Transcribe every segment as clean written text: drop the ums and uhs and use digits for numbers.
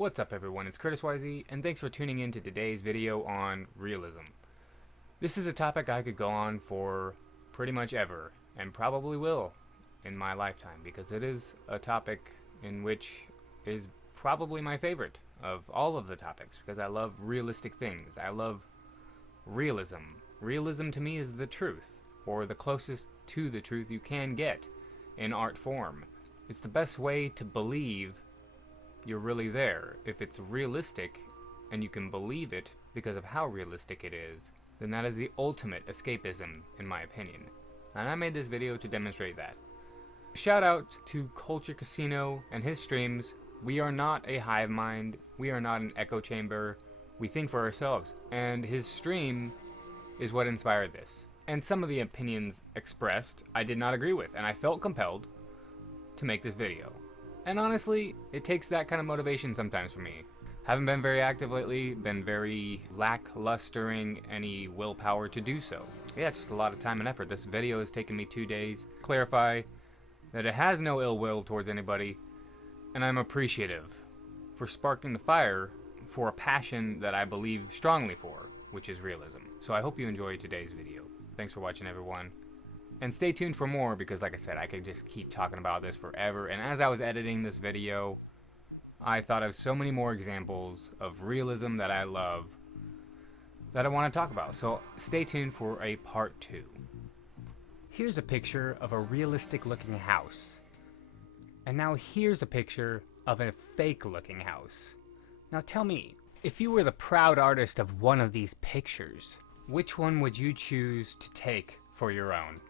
What's up everyone, it's Curtis YZ, and thanks for tuning in to today's video on realism. This is a topic I could go on for pretty much ever, and probably will in my lifetime, because it is a topic in which is probably my favorite of all of the topics, because I love realistic things. I love realism. Realism to me is the truth, or the closest to the truth you can get in art form. It's the best way to believe you're really there. If it's realistic and you can believe it because of how realistic it is, then that is the ultimate escapism, in my opinion. And I made this video to demonstrate that. Shout out to Culture Casino and his streams. We are not a hive mind. We are not an echo chamber. We think for ourselves. And his stream is what inspired this. And some of the opinions expressed I did not agree with, and I felt compelled to make this video. And honestly, it takes that kind of motivation sometimes for me. Haven't been very active lately, been very lacklustering any willpower to do so. Yeah, it's just a lot of time and effort. This video has taken me 2 days. Clarify that it has no ill will towards anybody, and I'm appreciative for sparking the fire for a passion that I believe strongly for, which is realism. So I hope you enjoy today's video. Thanks for watching, everyone. And stay tuned for more, because like I said, I could just keep talking about this forever. And as I was editing this video, I thought of so many more examples of realism that I love that I want to talk about. So stay tuned for a part 2. Here's a picture of a realistic looking house. And now here's a picture of a fake looking house. Now tell me, if you were the proud artist of one of these pictures, which one would you choose to take for your own?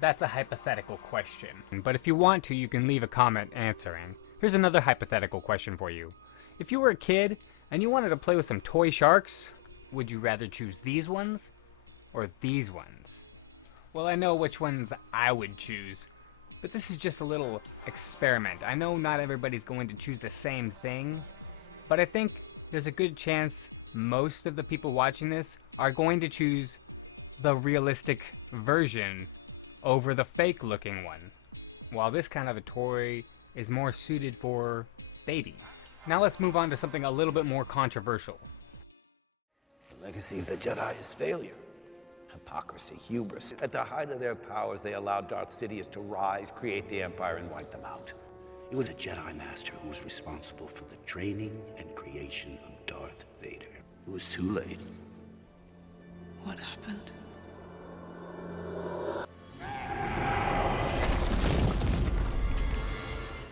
That's a hypothetical question, but if you want to, you can leave a comment answering. Here's another hypothetical question for you. If you were a kid and you wanted to play with some toy sharks, would you rather choose these ones or these ones? Well, I know which ones I would choose, but this is just a little experiment. I know not everybody's going to choose the same thing, but I think there's a good chance most of the people watching this are going to choose the realistic version over the fake looking one, while this kind of a toy is more suited for babies. Now let's move on to something a little bit more controversial. The legacy of the Jedi is failure, hypocrisy, hubris. At the height of their powers, they allowed Darth Sidious to rise, create the Empire, and wipe them out. It was a Jedi Master who was responsible for the training and creation of Darth Vader. It was too late. What happened?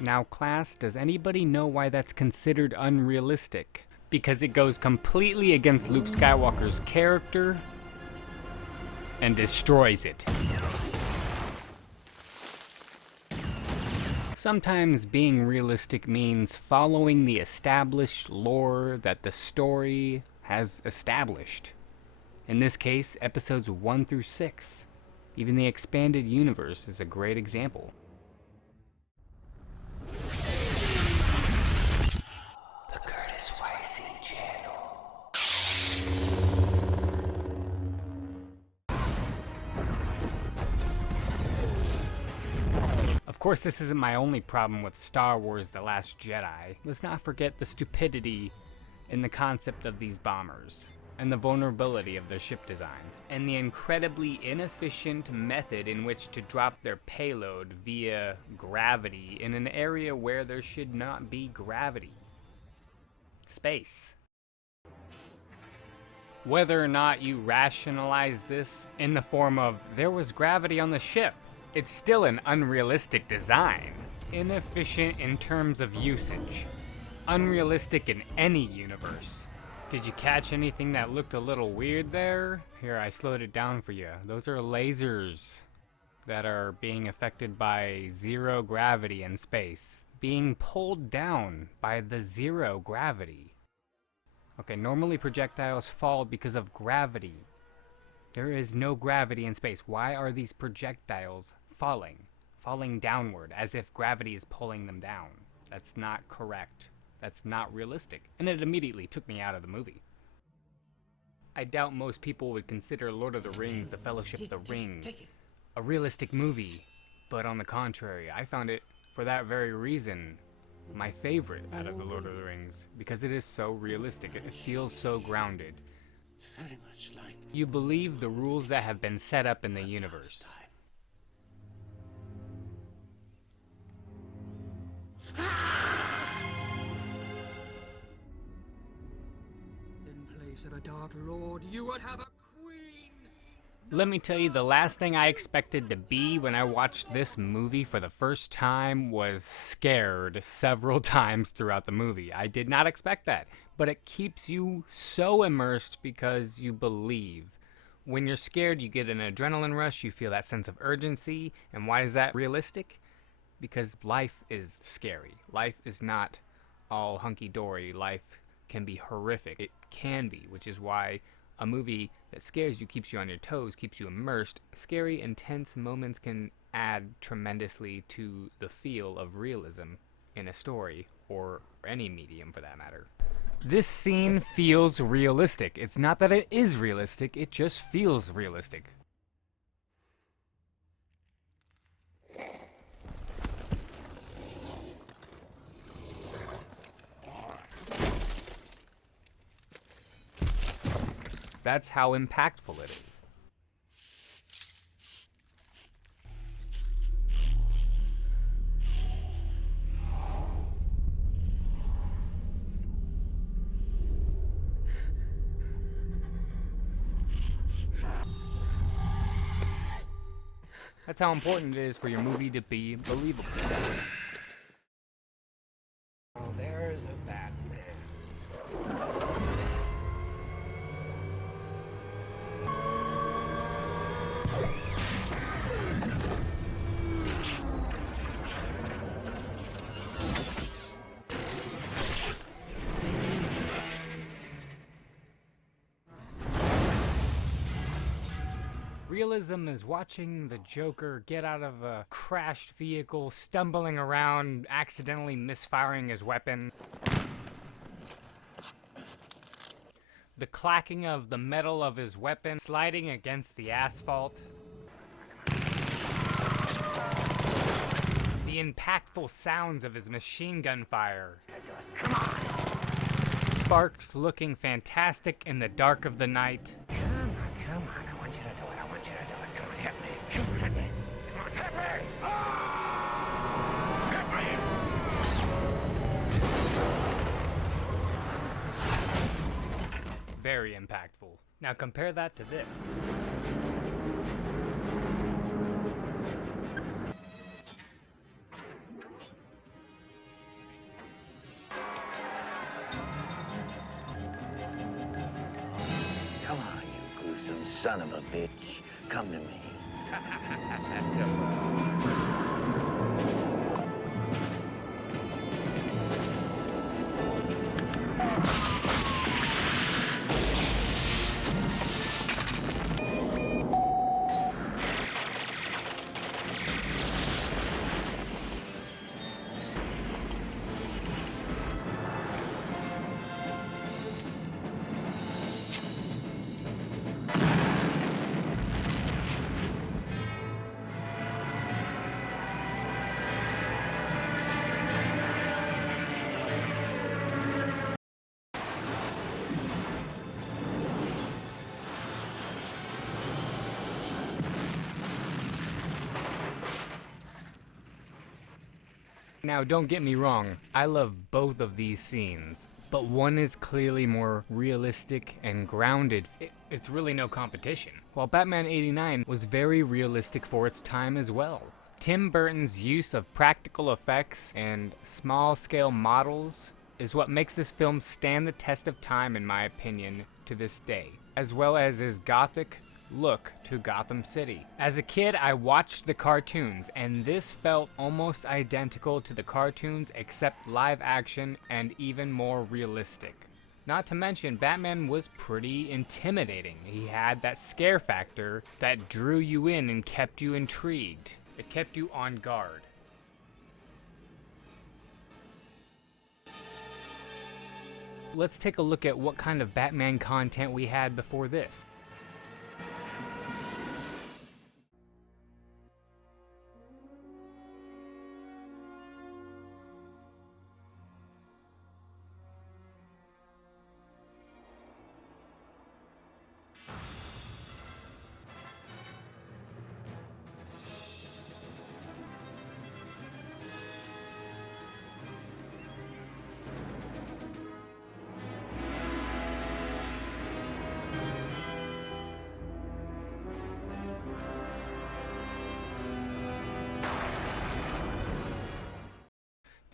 Now class, does anybody know why that's considered unrealistic? Because it goes completely against Luke Skywalker's character and destroys it. Sometimes being realistic means following the established lore that the story has established. In this case, episodes 1 through 6. Even the expanded universe is a great example. Of course, this isn't my only problem with Star Wars: The Last Jedi. Let's not forget the stupidity in the concept of these bombers, and the vulnerability of their ship design, and the incredibly inefficient method in which to drop their payload via gravity in an area where there should not be gravity. Space. Whether or not you rationalize this in the form of there was gravity on the ship, it's still an unrealistic design. Inefficient in terms of usage. Unrealistic in any universe. Did you catch anything that looked a little weird there? Here, I slowed it down for you. Those are lasers that are being affected by zero gravity in space. Being pulled down by the zero gravity. Okay, normally projectiles fall because of gravity. There is no gravity in space. Why are these projectiles falling? Falling downward, as if gravity is pulling them down. That's not correct. That's not realistic. And it immediately took me out of the movie. I doubt most people would consider Lord of the Rings, The Fellowship of the Ring, a realistic movie. But on the contrary, I found it, for that very reason, my favorite out of the Lord of the Rings because it is so realistic. It feels so grounded. Very much like You believe the rules that have been set up in the universe. In place of a Dark Lord, you would have a queen! Let me tell you, the last thing I expected to be when I watched this movie for the first time was scared several times throughout the movie. I did not expect that, but it keeps you so immersed because you believe. When you're scared, you get an adrenaline rush, you feel that sense of urgency, and why is that realistic? Because life is scary. Life is not all hunky-dory. Life can be horrific. It can be, which is why a movie that scares you, keeps you on your toes, keeps you immersed. Scary, intense moments can add tremendously to the feel of realism in a story, or any medium for that matter. This scene feels realistic. It's not that it is realistic, it just feels realistic. That's how impactful it is. That's how important it is for your movie to be believable. Oh, there's a Batman. Realism is watching the Joker get out of a crashed vehicle, stumbling around, accidentally misfiring his weapon. The clacking of the metal of his weapon sliding against the asphalt. The impactful sounds of his machine gun fire. Come on! Sparks looking fantastic in the dark of the night. Come on, I want you to do it. I want you to do it. Come on, hit me. Come on, hit me. Come on, hit me. Ah! Hit me. Very impactful. Now compare that to this. Come on, you gruesome son of a bitch. Come to me. Now, don't get me wrong, I love both of these scenes, but one is clearly more realistic and grounded. It's really no competition. While Batman '89 was very realistic for its time as well. Tim Burton's use of practical effects and small-scale models is what makes this film stand the test of time, in my opinion, to this day, as well as his gothic look to Gotham City. As a kid, I watched the cartoons, and this felt almost identical to the cartoons except live action and even more realistic. Not to mention, Batman was pretty intimidating. He had that scare factor that drew you in and kept you intrigued. It kept you on guard. Let's take a look at what kind of Batman content we had before this.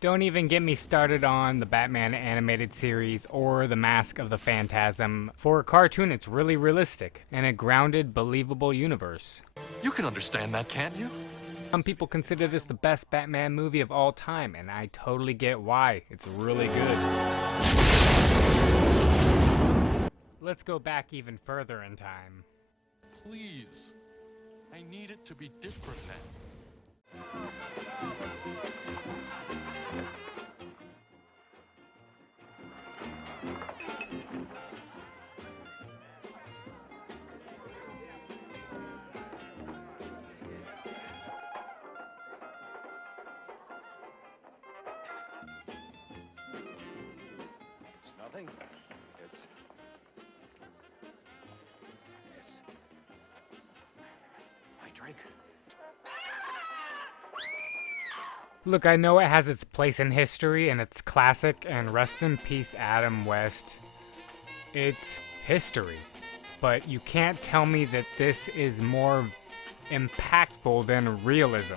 Don't even get me started on the Batman animated series or The Mask of the Phantasm. For a cartoon, it's really realistic and a grounded, believable universe. You can understand that, can't you? Some people consider this the best Batman movie of all time, and I totally get why. It's really good. Let's go back even further in time. Please. I need it to be different now. It's nothing. It's... my drink. Look, I know it has its place in history and it's classic, and rest in peace Adam West. It's history. But you can't tell me that this is more impactful than realism.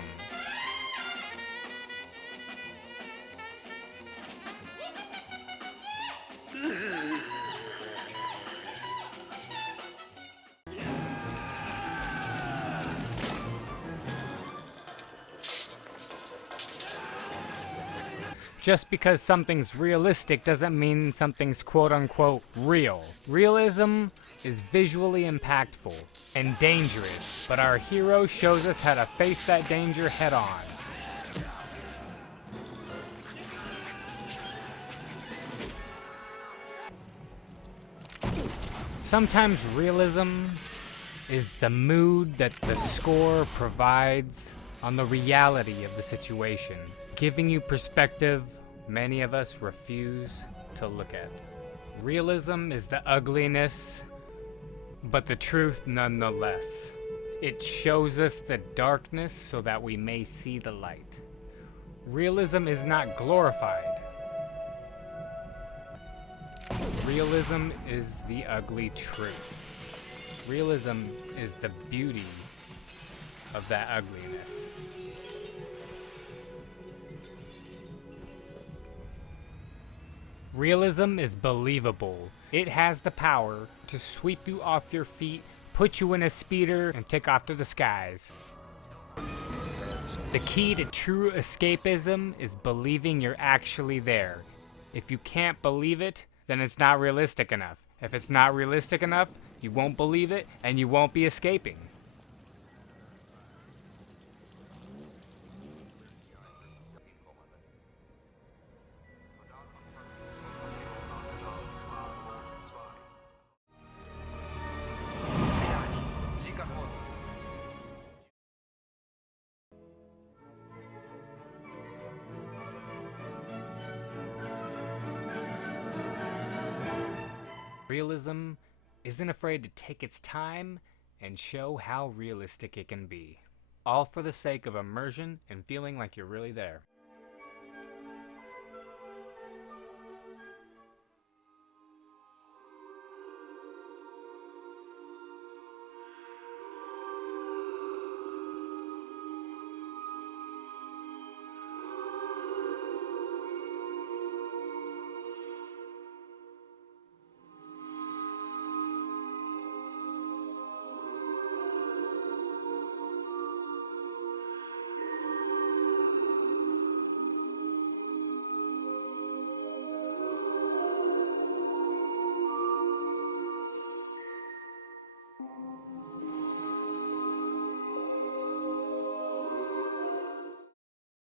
Just because something's realistic doesn't mean something's quote-unquote real. Realism is visually impactful and dangerous, but our hero shows us how to face that danger head-on. Sometimes realism is the mood that the score provides on the reality of the situation, giving you perspective many of us refuse to look at. Realism is the ugliness, but the truth nonetheless. It shows us the darkness so that we may see the light. Realism is not glorified. Realism is the ugly truth. Realism is the beauty of that ugliness. Realism is believable. It has the power to sweep you off your feet, put you in a speeder, and take off to the skies. The key to true escapism is believing you're actually there. If you can't believe it, then it's not realistic enough. If it's not realistic enough, you won't believe it, and you won't be escaping. Realism isn't afraid to take its time and show how realistic it can be. All for the sake of immersion and feeling like you're really there.